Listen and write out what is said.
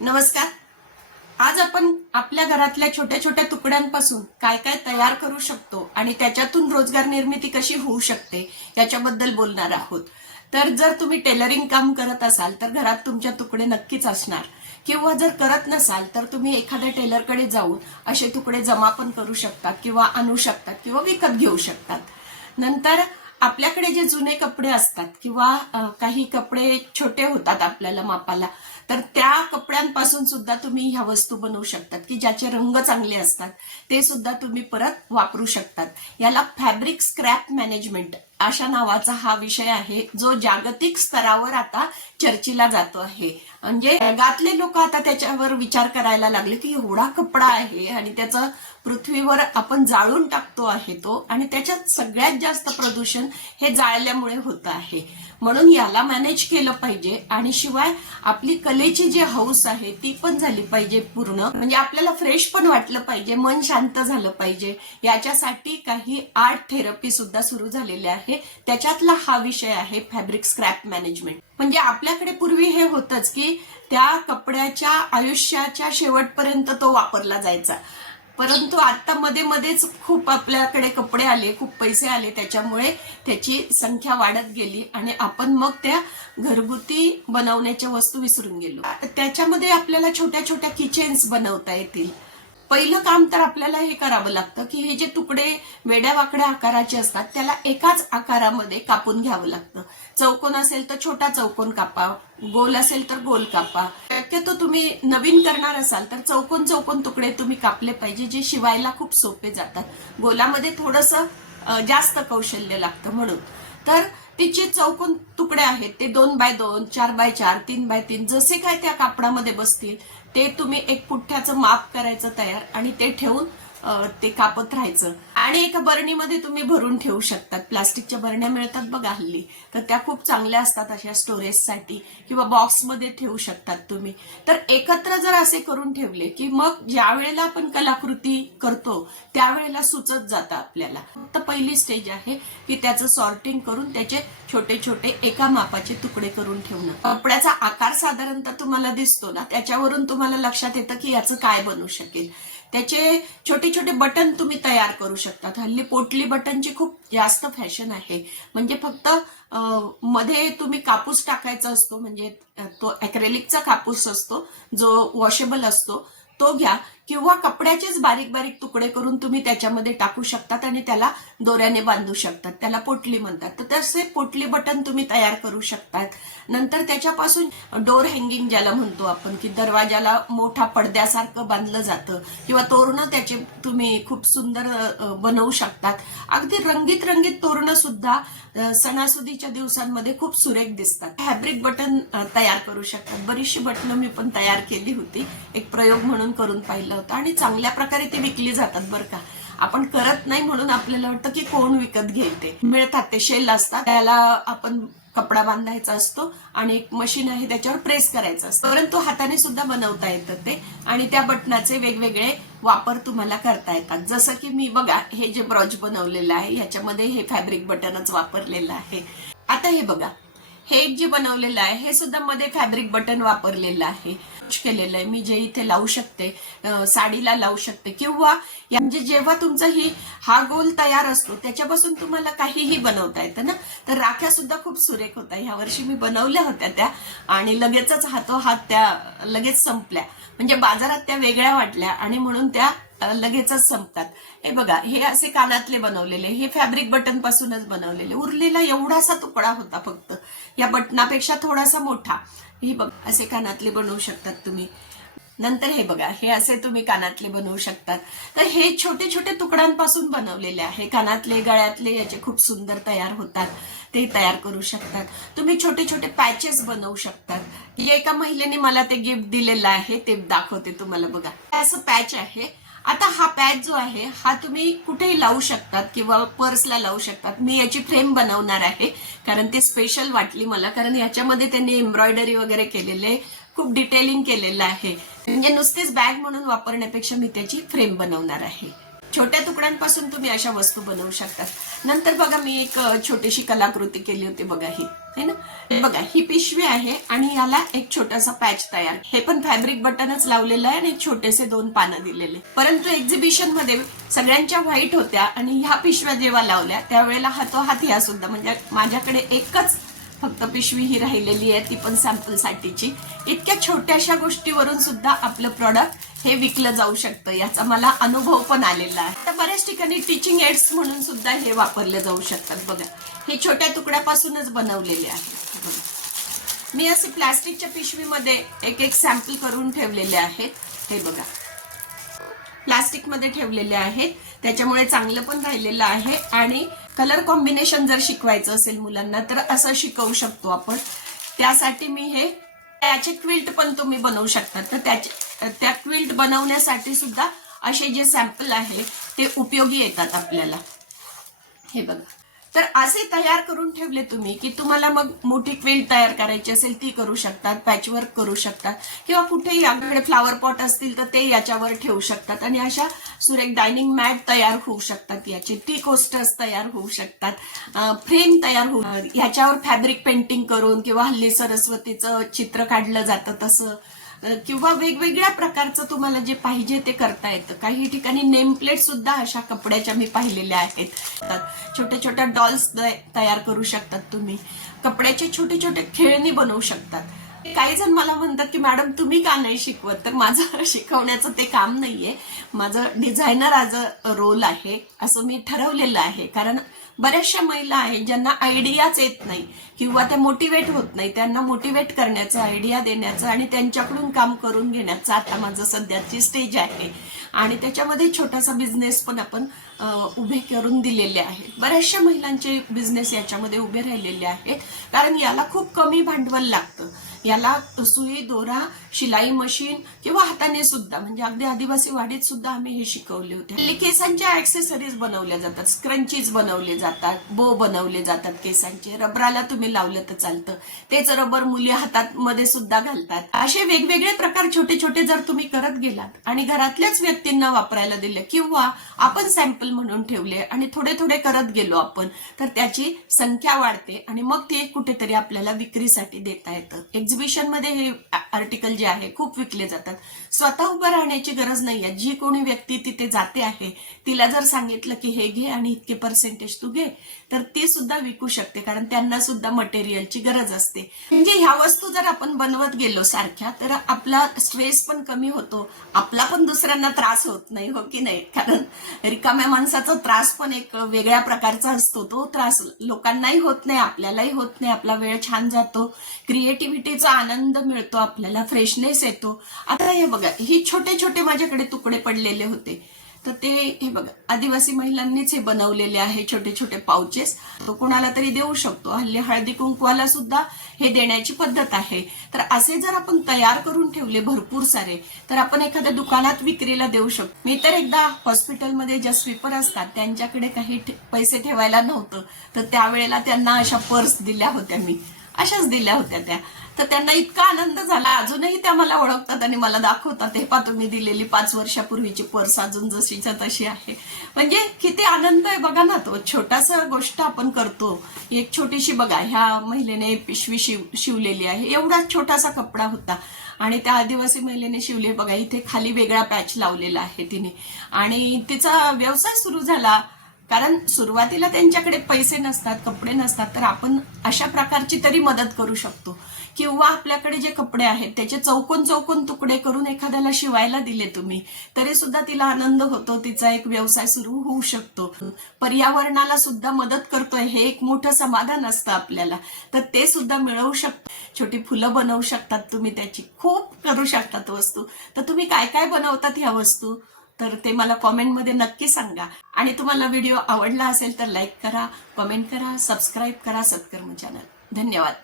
नमस्कार. आज आपण आपल्या घरातल्या छोट्या छोट्या तुकड्यांपासून काय काय तयार करू शकतो आणि त्याच्यातून रोजगार निर्मिती कशी होऊ शकते याच्याबद्दल बोलणार आहोत. तर जर तुम्ही टेलरिंग काम करत असाल तर घरात तुमच्या तुकडे नक्कीच असणार, किंवा जर करत नसाल तर तुम्ही एखाद्या टेलरकडे जाऊन असे तुकडे जमा पण करू शकतात किंवा आणू शकतात किंवा विकत घेऊ शकतात. नंतर आपल्याकडे जे जुने कपडे असतात किंवा काही कपडे छोटे होतात आपल्याला मापाला, तर त्या कपड्यांपासून सुद्धा तुम्ही ह्या वस्तू बनवू शकतात की ज्याचे रंग चांगले असतात, ते सुद्धा तुम्ही परत वापरू शकतात. याला फॅब्रिक स्क्रॅप मॅनेजमेंट अशा नावाचा हा विषय आहे, जो जागतिक स्तरावर आता चर्चेला जातो आहे. म्हणजे जगातले लोक आता त्याच्यावर विचार करायला लागले की एवढा कपडा आहे आणि त्याचं पृथ्वीवर आपण जाळून टाकतो आहे तो, आणि त्याच्यात सगळ्यात जास्त प्रदूषण हे जाळल्यामुळे होत आहे. म्हणून याला मॅनेज केलं पाहिजे, आणि शिवाय आपली कलेची जी हौस आहे ती पण झाली पाहिजे पूर्ण. म्हणजे आपल्याला फ्रेश पण वाटलं पाहिजे, मन शांत झालं पाहिजे. याच्यासाठी काही आर्ट थेरपी सुद्धा सुरू झालेल्या आहे. त्याच्यातला हा विषय आहे फॅब्रिक स्क्रॅप मॅनेजमेंट. म्हणजे आपल्याकडे पूर्वी हे होतच की त्या कपड्याच्या आयुष्याच्या शेवटपर्यंत तो वापरला जायचा, परंतु आता मध्ये मध्येच खूप आपल्याकडे कपडे आले, खूप पैसे आले, त्याच्यामुळे त्याची संख्या वाढत गेली आणि आपण मग त्या घरगुती बनवण्याच्या वस्तू विसरून गेलो. त्याच्यामध्ये आपल्याला छोट्या छोट्या किचन्स बनवता येतील. पहिलं काम तर आपल्याला हे करावं लागतं की हे जे तुकडे वेड्या वाकड्या आकाराचे असतात त्याला एकाच आकारामध्ये कापून घ्यावं लागतं. चौकोन असेल तर छोटा चौकोन कापा, गोल असेल तर गोल कापा. शक्यतो तुम्ही नवीन करणार असाल तर चौकोन चौकोन तुकडे तुम्ही कापले पाहिजे, जे शिवायला खूप सोपे जातात. गोलामध्ये थोडंसं जास्त कौशल्य लागतं म्हणून. तर तिचे चौकोन तुकडे आहेत ते 2x2, 4x4, 3x3 जसे काय त्या कापडामध्ये बसतील ते तुम्ही एक पुठ्ठ्याचं माप करायचं तयार, आणि ते ठेवून ते कापत राहायचं. आणि एका बरणीमध्ये तुम्ही भरून ठेवू शकतात. प्लास्टिकच्या बरण्या मिळतात बघा हल्ली, तर त्या खूप चांगल्या असतात अशा स्टोरेजसाठी, किंवा बॉक्समध्ये ठेवू शकतात तुम्ही. तर एकत्र जर असे करून ठेवले की मग ज्या वेळेला आपण कलाकृती करतो त्यावेळेला सुचत जातं आपल्याला. तर पहिली स्टेज आहे की त्याचं सॉर्टिंग करून त्याचे छोटे छोटे एका मापाचे तुकडे करून ठेवणं. कपड्याचा आकार साधारणतः तुम्हाला दिसतो ना, त्याच्यावरून तुम्हाला लक्षात येतं की याचं काय बनू शकेल. त्याचे छोटे छोटे बटन तुम्ही तयार करू शकतात. हल्ली पोटली बटनची खूप जास्त फॅशन आहे. म्हणजे फक्त मध्ये तुम्ही कापूस टाकायचा असतो, म्हणजे तो ॲक्रेलिकचा कापूस असतो जो वॉशेबल असतो, तो घ्या, किंवा कपड्याचेच बारीक बारीक तुकडे करून तुम्ही त्याच्यामध्ये टाकू शकतात आणि त्याला दोऱ्याने बांधू शकतात. त्याला पोटली म्हणतात. तर तसे पोटली बटन तुम्ही तयार करू शकतात. नंतर त्याच्यापासून डोर हँगिंग ज्याला म्हणतो आपण, की दरवाजाला मोठा पडद्यासारखं बांधलं जातं, किंवा तोरणं त्याचे तुम्ही खूप सुंदर बनवू शकतात. अगदी रंगीत रंगीत तोरणं सुद्धा सणासुदीच्या दिवसांमध्ये खूप सुरेख दिसतात. फॅब्रिक बटन तयार करू शकतात. बरीचशी बटणं मी पण तयार केली होती, एक प्रयोग म्हणून करून पाहिलं होतं, आणि चांगल्या प्रकारे ते विकली जातात बरं का. आपण करत नाही म्हणून आपल्याला वाटतं की कोण विकत घेईल. ते मिळतात, ते शेल असतात, त्याला आपण कपडा बांधायचा असतो आणि एक मशीन आहे त्याच्यावर प्रेस करायचं असतं. परंतु हाताने सुद्धा बनवता येतं ते, आणि त्या बटनाचे वेगवेगळे वापर तुम्हाला करता येतात. जसं की मी बघा हे जे ब्रॉच बनवलेलं आहे याच्यामध्ये हे फॅब्रिक बटनच वापरलेलं आहे. आता हे बघा, हे एक जे बनवलेलं आहे हे सुद्धा मध्ये फॅब्रिक बटन वापरलेलं आहे, केलेलं आहे मी, जे इथे लावू शकते, साडीला लावू शकते, किंवा म्हणजे जेव्हा तुमचा हा गोल तयार असतो त्याच्यापासून तुम्हाला काहीही बनवता येतं ना. तर राख्या सुद्धा खूप सुरेख होत्या. ह्या वर्षी मी बनवल्या होत्या त्या, आणि लगेचच हातोहात त्या लगेच संपल्या. म्हणजे बाजारात त्या वेगळ्या वाटल्या आणि म्हणून त्या लगेचच संपतात. हे बघा, हे असे कानातले बनवलेले, हे फॅब्रिक बटन पासूनच बनवलेले. उरलेला एवढासा तुकडा होता फक्त, या बटनापेक्षा थोडासा मोठा. हे बघ, असे कानातले बनवू शकतात तुम्ही. नंतर हे बघा, हे असे तुम्ही कानातले बनवू शकतात. तर हे छोटे छोटे तुकड्यांपासून बनवलेले आहे. कानातले, गळ्यातले याचे खूप सुंदर तयार होतात, ते तयार करू शकतात तुम्ही. छोटे छोटे पॅचेस बनवू शकतात. एका महिलेने मला ते गिफ्ट दिलेलं आहे, ते दाखवते तुम्हाला. बघा, असं पॅच आहे. आता हा पॅच जो आहे हा तुम्ही कुठेही लावू शकतात किंवा पर्सला लावू शकतात. मी याची फ्रेम बनवणार आहे कारण ती स्पेशल वाटली मला, कारण याच्यामध्ये त्यांनी एम्ब्रॉयडरी वगैरे केलेले, खूप डिटेलिंग केलेलं आहे. म्हणजे नुसतीच बॅग म्हणून वापरण्यापेक्षा मी त्याची फ्रेम बनवणार आहे. छोट्या तुकड्यांपासून तुम्ही अशा वस्तू बनवू शकता. नंतर बघा मी एक छोटीशी कलाकृती केली होती बघा ही, है ना. बघा ही पिशवी आहे आणि याला एक छोटासा पॅच तयार, हे पण फॅब्रिक बटनच लावलेलं आहे आणि छोटेसे 2 पानं दिलेले. परंतु एक्झिबिशन मध्ये सगळ्यांच्या व्हाईट होत्या आणि ह्या पिशव्या जेव्हा लावल्या त्यावेळेला हातोहात ह्या सुद्धा, म्हणजे माझ्याकडे एकच फक्त पिशवी ही राहिलेली आहे, ती पण सॅम्पल साठीची. इतक्या छोट्याशा गोष्टीवरून सुद्धा आपलं प्रॉडक्ट हे विकलं जाऊ शकतं, याचा मला अनुभव पण आलेला आहे. तर बऱ्याच ठिकाणी टीचिंग एड्स म्हणून सुद्धा हे वापरले जाऊ शकतात. बघा हे छोट्या तुकड्यापासूनच बनवलेले आहे. मी असे प्लास्टिकच्या पिशवीमध्ये एक सॅम्पल करून ठेवलेले आहेत. हे बघा प्लास्टिक मध्ये ठेवलेले आहेत, त्याच्यामुळे चांगलं पण राहिलेलं आहे. आणि कलर कॉम्बिनेशन जर शिकवायचं असेल मुलांना तर असं शिकवू शकतो आपण. त्यासाठी मी हे त्याचे क्विल्ट पण तुम्ही बनवू शकता. तर त्या क्विल्ट बनवण्यासाठी सुद्धा असे जे सॅम्पल आहे ते उपयोगी येतात आपल्याला. हे बघा, तर असे तयार करून ठेवले तुम्ही की तुम्हाला मग मोठी क्विल्ट तयार करायची असेल ती करू शकतात, पॅचवर्क करू शकतात, किंवा कुठेही आपल्याकडे फ्लावर पॉट असतील तर ते याच्यावर ठेवू शकतात. आणि अशा सुरेख डायनिंग मॅट तयार होऊ शकतात, याचे टी कोस्टर्स तयार होऊ शकतात, फ्रेम तयार होऊ, ह्याच्यावर फॅब्रिक पेंटिंग करून किंवा हल्ली सरस्वतीचं चित्र काढलं जातं तसं, किंवा वेगवेगळ्या प्रकारचं तुम्हाला जे पाहिजे ते करता येतं. काही ठिकाणी नेम प्लेट सुद्धा अशा कपड्याच्या मी पाहिलेल्या आहेत. छोट्या छोट्या डॉल्स तयार करू शकतात तुम्ही, कपड्याचे छोटे छोटे खेळणी बनवू शकतात. काही जण मला म्हणतात की मॅडम तुम्ही का नाही शिकवत, तर माझं शिकवण्याचं ते काम नाहीये, माझं डिझायनर ॲज अ रोल आहे असं मी ठरवलेलं आहे. कारण बऱ्याचशा महिला आहेत ज्यांना आयडियाच येत नाही किंवा त्या मोटिवेट होत नाही, त्यांना मोटिवेट करण्याचं, आयडिया देण्याचं आणि त्यांच्याकडून काम करून घेण्याचं आता माझं सध्याची स्टेज आहे. आणि त्याच्यामध्ये छोटासा बिझनेस पण आपण उभे करून दिलेले आहे. बऱ्याचशा महिलांचे बिझनेस याच्यामध्ये उभे राहिलेले आहेत, कारण याला खूप कमी भांडवल लागतं. याला सुई, दोरा, शिलाई मशीन किंवा हाताने सुद्धा, म्हणजे अगदी आदिवासी वाडीत सुद्धा आम्ही हे शिकवले होते. केसांच्या ऍक्सेसरीज बनवल्या जातात, स्क्रंचीज बनवले जातात, बो बनवले जातात केसांचे, रबराला तुम्ही लावलं तर चालतं, तेच रबर मुली हातात मध्ये सुद्धा घालतात. असे वेगवेगळे प्रकार छोटे छोटे जर तुम्ही करत गेलात आणि घरातल्याच व्यक्तींना वापरायला दिले किंवा आपण सॅम्पल म्हणून ठेवले आणि थोडे थोडे करत गेलो आपण, तर त्याची संख्या वाढते आणि मग ते कुठेतरी आपल्याला विक्रीसाठी देता येतं. एक्झिबिशन मध्ये हे आर्टिकल जे आहे खूप विकले जातात. स्वतः उभं राहण्याची गरज नाहीये. जी कोणी व्यक्ती तिथे जाते आहे तिला जर सांगितलं की हे घे आणि इतके पर्सेंटेज तू घे, तर ती सुद्धा विकू शकते, कारण त्यांना सुद्धा मटेरियलची गरज असते. म्हणजे ह्या वस्तू जर आपण बनवत गेलो सारख्या तर आपला स्ट्रेस पण कमी होतो, आपला पण दुसऱ्यांना त्रास होत नाही, हो की नाही. कारण रिकाम्या माणसाचा त्रास पण एक वेगळ्या प्रकारचा असतो, तो त्रास लोकांनाही होत नाही, आपल्यालाही होत नाही, आपला वेळ छान जातो, क्रिएटिव्हिटीचा आनंद मिळतो, आपल्याला फ्रेशनेस येतो. आता हे बघा, ही छोटे छोटे माझ्याकडे तुकडे पडलेले होते, तर ते हे बघा आदिवासी महिलांनीच हे बनवलेले आहे छोटे छोटे पाउचेस. तो कोणाला तरी देऊ शकतो, हल्ली हळदी कुंकवाला सुद्धा हे देण्याची पद्धत आहे. तर असे जर आपण तयार करून ठेवले भरपूर सारे, तर आपण एखाद्या दुकानात विक्रीला देऊ शकतो. मी तर एकदा हॉस्पिटलमध्ये ज्या स्वीपर असतात त्यांच्याकडे काही पैसे ठेवायला नव्हतं, तर त्यावेळेला त्यांना अशा पर्स दिल्या होत्या, मी अशाच दिल्या होत्या त्या. तर त्यांना इतका आनंद झाला, अजूनही त्या मला ओळखतात आणि मला दाखवतात, हे पहा तुम्ही दिलेली 5 वर्षापूर्वीची पर्स अजून जशीच्या तशी आहे. म्हणजे किती आनंद आहे बघा ना, तो छोटासा गोष्ट आपण करतो. एक छोटीशी बघा, ह्या महिलेने पिशवी शिवलेली आहे, एवढा छोटासा कपडा होता आणि त्या आदिवासी महिलेने शिवले. बघा इथे खाली वेगळा पॅच लावलेला आहे तिने, आणि तिचा व्यवसाय सुरू झाला. कारण सुरुवातीला त्यांच्याकडे पैसे नसतात, कपडे नसतात, तर आपण अशा प्रकारची तरी मदत करू शकतो. किंवा आपल्याकडे जे कपडे आहेत त्याचे चौकोन चौकोन तुकडे करून एखाद्याला शिवायला दिले तुम्ही, तरी सुद्धा तिला आनंद होतो, तिचा एक व्यवसाय सुरू होऊ शकतो. पर्यावरणाला सुद्धा मदत करतोय हे एक मोठं समाधान असतं आपल्याला, तर ते सुद्धा मिळवू शकतो. छोटी फुलं बनवू शकतात तुम्ही, त्याची खूप करू शकतात वस्तू. तर तुम्ही काय काय बनवतात ह्या वस्तू, तर ते मला कॉमेंटमध्ये नक्की सांगा. आणि तुम्हाला व्हिडिओ आवडला असेल तर लाईक करा, कमेंट करा, सबस्क्राईब करा सत्कर्म चॅनल. धन्यवाद.